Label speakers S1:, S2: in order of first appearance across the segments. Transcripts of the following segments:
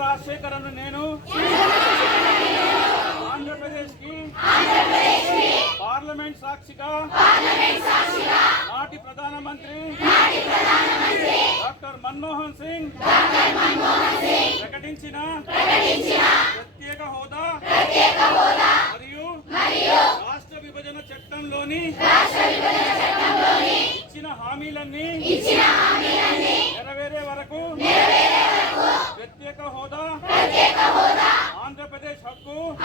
S1: రాజశేఖరను నేను. ఆంధ్రప్రదేశ్కి పార్లమెంట్ సాక్షిగా నాటి ప్రధానమంత్రి డాక్టర్ మన్మోహన్ సింగ్ ప్రకటించిన ప్రత్యేక హోదా మరియు రాష్ట్ర విభజన చట్టంలోని ఇచ్చిన హామీలన్నీ నెరవేరే వరకు ప్రత్యేక హోదా. ఆంధ్రప్రదేశ్ హక్కు.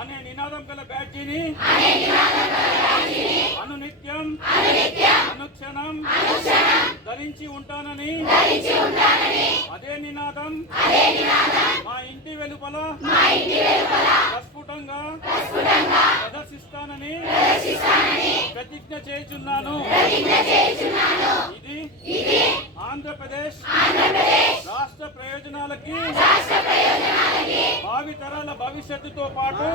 S1: అనే నినాదం గల బ్యాడ్జీని అనునిత్యం. అనుక్షణం. ధరించి ఉంటానని. అదే నినాదం. మా ఇంటి వెలుపల. ప్రస్ఫుటంగా. ప్రదర్శిస్తానని. ప్రతిజ్ఞ చేయుచున్నాను. ఇది ఆంధ్రప్రదేశ్ రాష్ట్ర ప్రయోజనాలకి భావి తరాల భవిష్యత్తుతో పాటు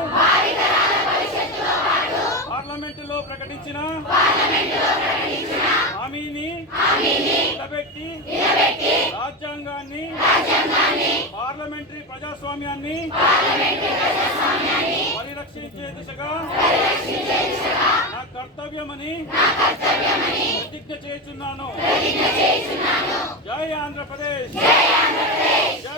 S1: పార్లమెంటులో ప్రకటించిన హామీని నిలబెట్టి రాజ్యాంగాన్ని పార్లమెంటరీ ప్రజాస్వామ్యాన్ని పరిరక్షించే దిశగా కర్తవ్యమని ప్రతిజ్ఞ చేస్తున్నాను జై ఆంధ్రప్రదేశ్.